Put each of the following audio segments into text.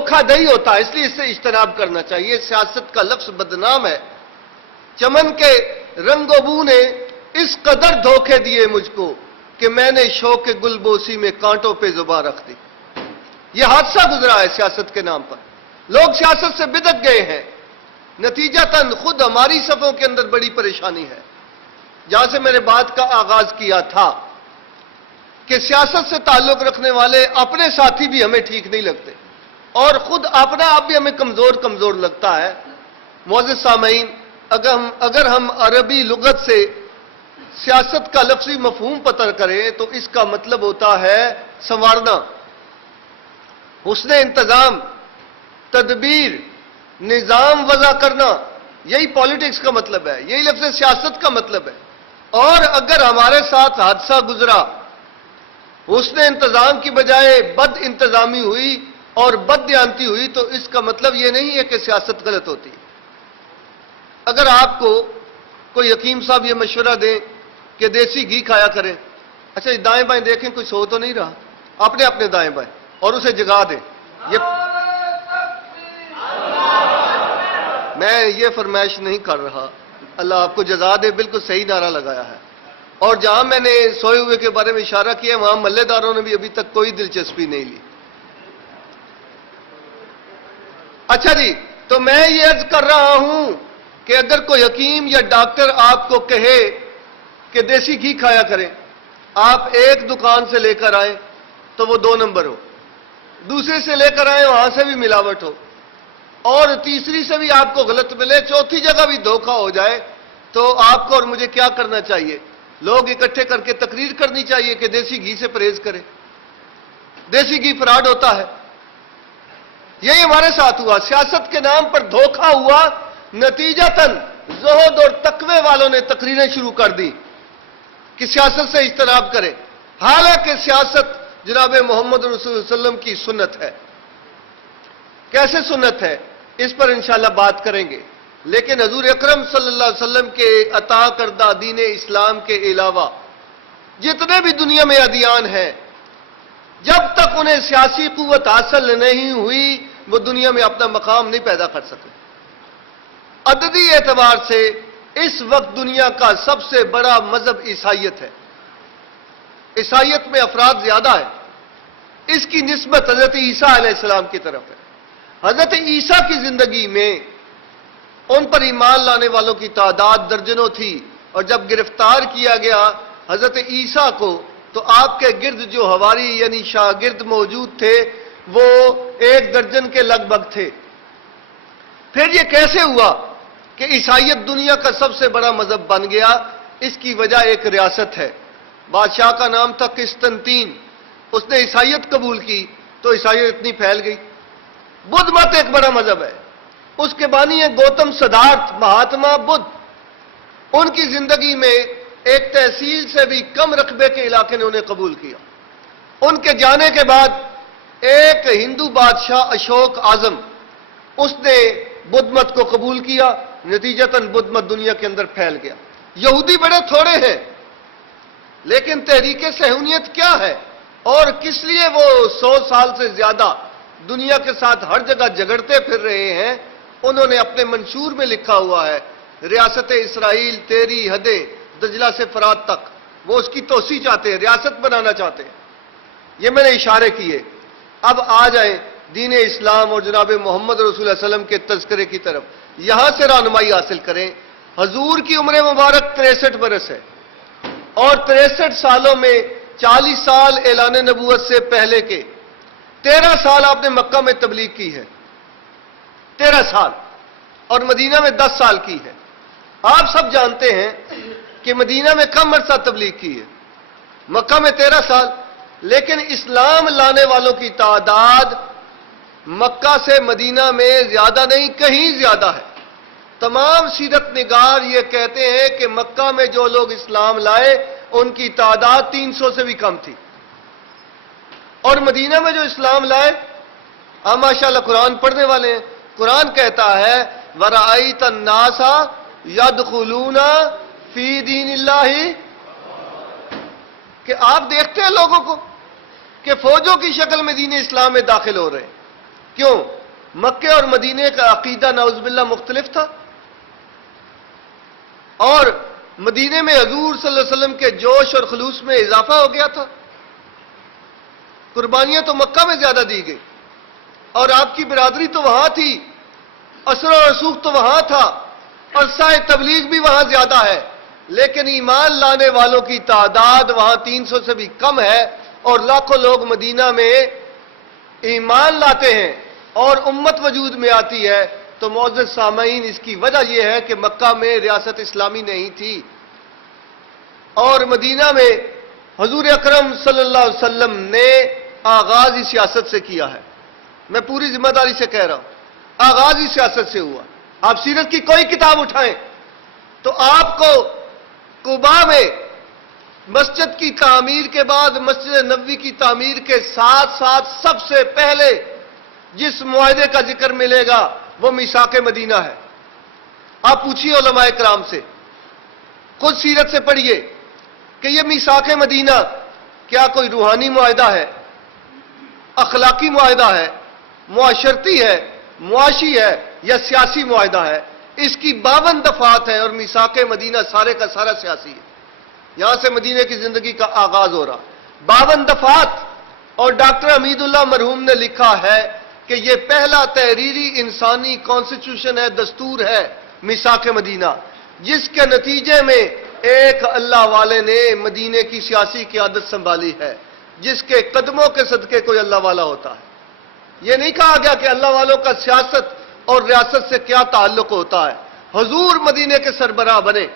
دھوکہ دہی ہوتا ہے، اس لیے اس سے اجتناب کرنا چاہیے۔ سیاست کا لفظ بدنام ہے۔ چمن کے رنگ و بو نے اس قدر دھوکے دیے مجھ کو کہ میں نے شوق گل بوسی میں کانٹوں پہ زباں رکھ دی۔ یہ حادثہ گزرا ہے سیاست کے نام پر۔ لوگ سیاست سے بدک گئے ہیں، نتیجتاً خود ہماری صفوں کے اندر بڑی پریشانی ہے۔ جہاں سے میں نے بات کا آغاز کیا تھا کہ سیاست سے تعلق رکھنے والے اپنے ساتھی بھی ہمیں ٹھیک نہیں لگتے، اور خود اپنا آپ بھی ہمیں کمزور لگتا ہے۔ معزز سامعین، اگر ہم عربی لغت سے سیاست کا لفظی مفہوم پتہ کریں تو اس کا مطلب ہوتا ہے سنوارنا، حسن انتظام، تدبیر، نظام وضع کرنا۔ یہی پالیٹکس کا مطلب ہے، یہی لفظ سیاست کا مطلب ہے۔ اور اگر ہمارے ساتھ حادثہ گزرا، حسن انتظام کی بجائے بد انتظامی ہوئی اور بد دیانتی ہوئی، تو اس کا مطلب یہ نہیں ہے کہ سیاست غلط ہوتی۔ اگر آپ کو کوئی حکیم صاحب یہ مشورہ دیں کہ دیسی گھی کھایا کریں، اچھا دائیں بائیں دیکھیں کوئی سو تو نہیں رہا، اپنے دائیں بائیں، اور اسے جگا دیں۔ میں یہ فرمائش نہیں کر رہا، اللہ آپ کو جزا دے، بالکل صحیح نعرہ لگایا ہے۔ اور جہاں میں نے سوئے ہوئے کے بارے میں اشارہ کیا وہاں محلے داروں نے بھی ابھی تک کوئی دلچسپی نہیں لی۔ اچھا جی، تو میں یہ عرض کر رہا ہوں کہ اگر کوئی حکیم یا ڈاکٹر آپ کو کہے کہ دیسی گھی کھایا کریں، آپ ایک دکان سے لے کر آئیں تو وہ 2 نمبر ہو، دوسرے سے لے کر آئیں وہاں سے بھی ملاوٹ ہو، اور تیسری سے بھی آپ کو غلط ملے، چوتھی جگہ بھی دھوکہ ہو جائے، تو آپ کو اور مجھے کیا کرنا چاہیے؟ لوگ اکٹھے کر کے تقریر کرنی چاہیے کہ دیسی گھی سے پرہیز کریں، دیسی گھی فراڈ ہوتا ہے۔ یہی ہمارے ساتھ ہوا، سیاست کے نام پر دھوکہ ہوا، نتیجتاً زہد اور تقوی والوں نے تقریریں شروع کر دی کہ سیاست سے اجتناب کریں، حالانکہ سیاست جناب محمد رسول اللہ علیہ وسلم کی سنت ہے۔ کیسے سنت ہے اس پر انشاءاللہ بات کریں گے، لیکن حضور اکرم صلی اللہ علیہ وسلم کے عطا کردہ دین اسلام کے علاوہ جتنے بھی دنیا میں ادیان ہیں، جب تک انہیں سیاسی قوت حاصل نہیں ہوئی وہ دنیا میں اپنا مقام نہیں پیدا کر سکے۔ عددی اعتبار سے اس وقت دنیا کا سب سے بڑا مذہب عیسائیت ہے، عیسائیت میں افراد زیادہ ہے، اس کی نسبت حضرت عیسیٰ علیہ السلام کی طرف ہے۔ حضرت عیسیٰ کی زندگی میں ان پر ایمان لانے والوں کی تعداد درجنوں تھی، اور جب گرفتار کیا گیا حضرت عیسیٰ کو تو آپ کے گرد جو حواری یعنی شاگرد موجود تھے وہ 1 درجن کے لگ بھگ تھے۔ پھر یہ کیسے ہوا کہ عیسائیت دنیا کا سب سے بڑا مذہب بن گیا؟ اس کی وجہ ایک ریاست ہے، بادشاہ کا نام تھا قسطنطین، اس نے عیسائیت قبول کی تو عیسائیت اتنی پھیل گئی۔ بدھ مت ایک بڑا مذہب ہے، اس کے بانی ہیں گوتم سدھارتھ مہاتما بدھ، ان کی زندگی میں ایک تحصیل سے بھی کم رقبے کے علاقے نے انہیں قبول کیا۔ ان کے جانے کے بعد ایک ہندو بادشاہ اشوک اعظم، اس نے بدھ مت کو قبول کیا، نتیجتاً بدھ مت دنیا کے اندر پھیل گیا۔ یہودی بڑے تھوڑے ہیں، لیکن تحریک صہیونیت کیا ہے اور کس لیے وہ 100 سال سے زیادہ دنیا کے ساتھ ہر جگہ جگڑتے پھر رہے ہیں؟ انہوں نے اپنے منشور میں لکھا ہوا ہے، ریاست اسرائیل تیری حدیں دجلہ سے فرات تک، وہ اس کی توسیع چاہتے ہیں، ریاست بنانا چاہتے ہیں۔ یہ میں نے اشارے کیے۔ اب آ جائیں دین اسلام اور جناب محمد رسول اللہ علیہ وسلم کے تذکرے کی طرف، یہاں سے رہنمائی حاصل کریں۔ حضور کی عمر مبارک 63 برس ہے، اور 63 سالوں میں 40 سال اعلان نبوت سے پہلے کے 13 سال آپ نے مکہ میں تبلیغ کی ہے، 13 سال، اور مدینہ میں 10 سال کی ہے۔ آپ سب جانتے ہیں کہ مدینہ میں کم عرصہ تبلیغ کی ہے، مکہ میں 13 سال، لیکن اسلام لانے والوں کی تعداد مکہ سے مدینہ میں زیادہ نہیں، کہیں زیادہ ہے۔ تمام سیرت نگار یہ کہتے ہیں کہ مکہ میں جو لوگ اسلام لائے ان کی تعداد 300 سے بھی کم تھی، اور مدینہ میں جو اسلام لائے، ہم ماشاءاللہ قرآن پڑھنے والے ہیں، قرآن کہتا ہے وَرَأَيْتَ النَّاسَ يَدْخُلُونَ فِي دِينِ اللَّهِ، کہ آپ دیکھتے ہیں لوگوں کو کہ فوجوں کی شکل میں دین اسلام میں داخل ہو رہے ہیں۔ کیوں؟ مکے اور مدینے کا عقیدہ نعوذ باللہ مختلف تھا، اور مدینے میں حضور صلی اللہ علیہ وسلم کے جوش اور خلوص میں اضافہ ہو گیا تھا۔ قربانیاں تو مکہ میں زیادہ دی گئی، اور آپ کی برادری تو وہاں تھی، اثر و رسوخ تو وہاں تھا، عرصہ تبلیغ بھی وہاں زیادہ ہے، لیکن ایمان لانے والوں کی تعداد وہاں 300 سے بھی کم ہے، اور لاکھوں لوگ مدینہ میں ایمان لاتے ہیں اور امت وجود میں آتی ہے۔ تو معزز سامعین، اس کی وجہ یہ ہے کہ مکہ میں ریاست اسلامی نہیں تھی، اور مدینہ میں حضور اکرم صلی اللہ علیہ وسلم نے آغاز ہی سیاست سے کیا ہے۔ میں پوری ذمہ داری سے کہہ رہا ہوں، آغاز ہی سیاست سے ہوا۔ آپ سیرت کی کوئی کتاب اٹھائیں تو آپ کو قباء میں مسجد کی تعمیر کے بعد مسجد نبوی کی تعمیر کے ساتھ ساتھ سب سے پہلے جس معاہدے کا ذکر ملے گا وہ میثاق مدینہ ہے۔ آپ پوچھیے علماء کرام سے، خود سیرت سے پڑھیے کہ یہ میثاق مدینہ کیا کوئی روحانی معاہدہ ہے، اخلاقی معاہدہ ہے، معاشرتی ہے، معاشی ہے، یا سیاسی معاہدہ ہے؟ اس کی 52 دفعات ہیں، اور میثاق مدینہ سارے کا سارا سیاسی ہے۔ یہاں سے مدینہ کی زندگی کا آغاز ہو رہا 52 دفعات، اور ڈاکٹر حمید اللہ مرحوم نے لکھا ہے کہ یہ پہلا تحریری انسانی کانسٹیٹیوشن ہے، دستور ہے میثاق مدینہ، جس کے نتیجے میں ایک اللہ والے نے مدینے کی سیاسی قیادت سنبھالی ہے، جس کے قدموں کے صدقے کوئی اللہ والا ہوتا ہے۔ یہ نہیں کہا گیا کہ اللہ والوں کا سیاست اور ریاست سے کیا تعلق ہوتا ہے۔ حضور مدینے کے سربراہ بنے،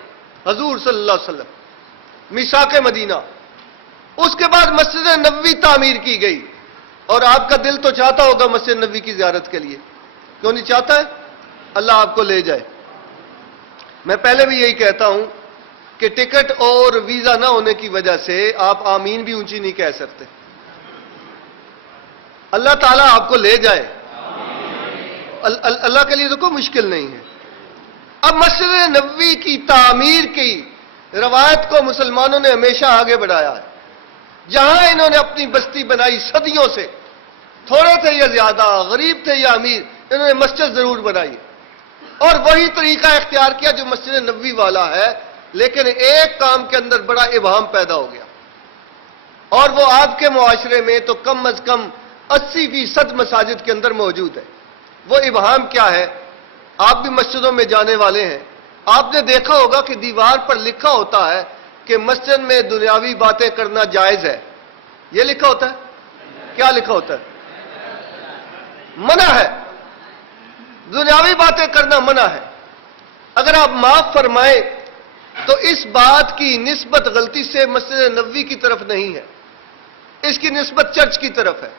حضور صلی اللہ علیہ وسلم، میثاق مدینہ۔ اس کے بعد مسجد نبوی تعمیر کی گئی، اور آپ کا دل تو چاہتا ہوگا مسجد نبوی کی زیارت کے لیے، کیوں نہیں چاہتا ہے؟ اللہ آپ کو لے جائے۔ میں پہلے بھی یہی کہتا ہوں کہ ٹکٹ اور ویزا نہ ہونے کی وجہ سے آپ آمین بھی اونچی نہیں کہہ سکتے۔ اللہ تعالیٰ آپ کو لے جائے، اللہ کے لیے تو کوئی مشکل نہیں ہے۔ اب مسجد نبوی کی تعمیر کی روایت کو مسلمانوں نے ہمیشہ آگے بڑھایا ہے۔ جہاں انہوں نے اپنی بستی بنائی صدیوں سے، تھوڑے تھے یا زیادہ، غریب تھے یا امیر، انہوں نے مسجد ضرور بنائی، اور وہی طریقہ اختیار کیا جو مسجد نبوی والا ہے، لیکن ایک کام کے اندر بڑا ابہام پیدا ہو گیا، اور وہ آپ کے معاشرے میں تو کم از کم 80% مساجد کے اندر موجود ہے۔ وہ ابہام کیا ہے؟ آپ بھی مسجدوں میں جانے والے ہیں، آپ نے دیکھا ہوگا کہ دیوار پر لکھا ہوتا ہے کہ مسجد میں دنیاوی باتیں کرنا جائز ہے۔ یہ لکھا ہوتا ہے؟ کیا لکھا ہوتا ہے؟ منع ہے، دنیاوی باتیں کرنا منع ہے۔ اگر آپ معاف فرمائیں تو اس بات کی نسبت غلطی سے مسجد نبوی کی طرف نہیں ہے، اس کی نسبت چرچ کی طرف ہے۔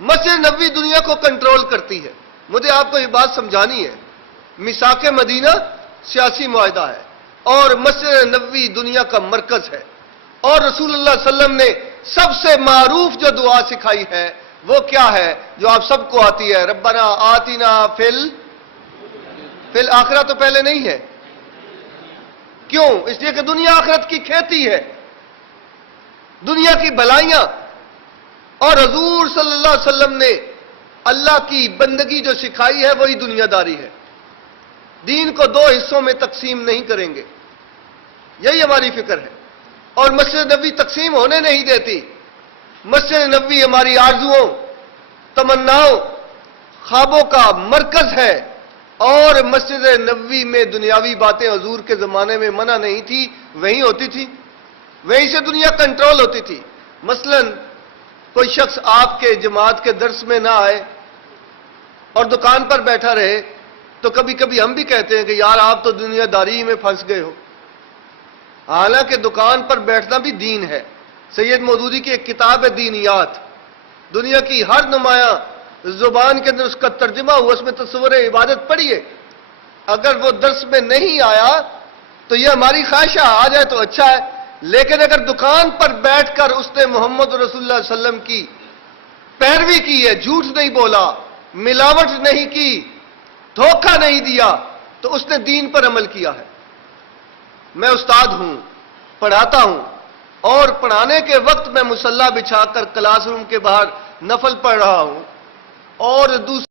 مسجد نبوی دنیا کو کنٹرول کرتی ہے۔ مجھے آپ کو یہ بات سمجھانی ہے، میثاق مدینہ سیاسی معاہدہ ہے، اور مسجد نبوی دنیا کا مرکز ہے، اور رسول اللہ صلی اللہ علیہ وسلم نے سب سے معروف جو دعا سکھائی ہے وہ کیا ہے؟ جو آپ سب کو آتی ہے، ربنا آتنا فی الآخرہ تو پہلے نہیں ہے۔ کیوں؟ اس لیے کہ دنیا آخرت کی کھیتی ہے، دنیا کی بھلائیاں، اور حضور صلی اللہ علیہ وسلم نے اللہ کی بندگی جو سکھائی ہے وہی دنیا داری ہے۔ دین کو 2 حصوں میں تقسیم نہیں کریں گے، یہی ہماری فکر ہے، اور مسجد نبوی تقسیم ہونے نہیں دیتی۔ مسجد نبوی ہماری آرزوؤں، تمناؤں، خوابوں کا مرکز ہے، اور مسجد نبوی میں دنیاوی باتیں حضور کے زمانے میں منع نہیں تھی، وہیں ہوتی تھی، وہیں سے دنیا کنٹرول ہوتی تھی۔ مثلا کوئی شخص آپ کے جماعت کے درس میں نہ آئے اور دکان پر بیٹھا رہے، تو کبھی کبھی ہم بھی کہتے ہیں کہ یار آپ تو دنیا داری میں پھنس گئے ہو، حالانکہ دکان پر بیٹھنا بھی دین ہے۔ سید مودودی کی ایک کتاب ہے دینیات، دنیا کی ہر نمایاں زبان کے اندر اس کا ترجمہ ہوا، اس میں تصور عبادت پڑھیے۔ اگر وہ درس میں نہیں آیا تو یہ ہماری خواہش ہے، آ جائے تو اچھا ہے، لیکن اگر دکان پر بیٹھ کر اس نے محمد رسول اللہ صلی اللہ علیہ وسلم کی پیروی کی ہے، جھوٹ نہیں بولا، ملاوٹ نہیں کی، دھوکہ نہیں دیا، تو اس نے دین پر عمل کیا ہے۔ میں استاد ہوں، پڑھاتا ہوں، اور پڑھانے کے وقت میں مصلی بچھا کر کلاس روم کے باہر نفل پڑھ رہا ہوں، اور دوسری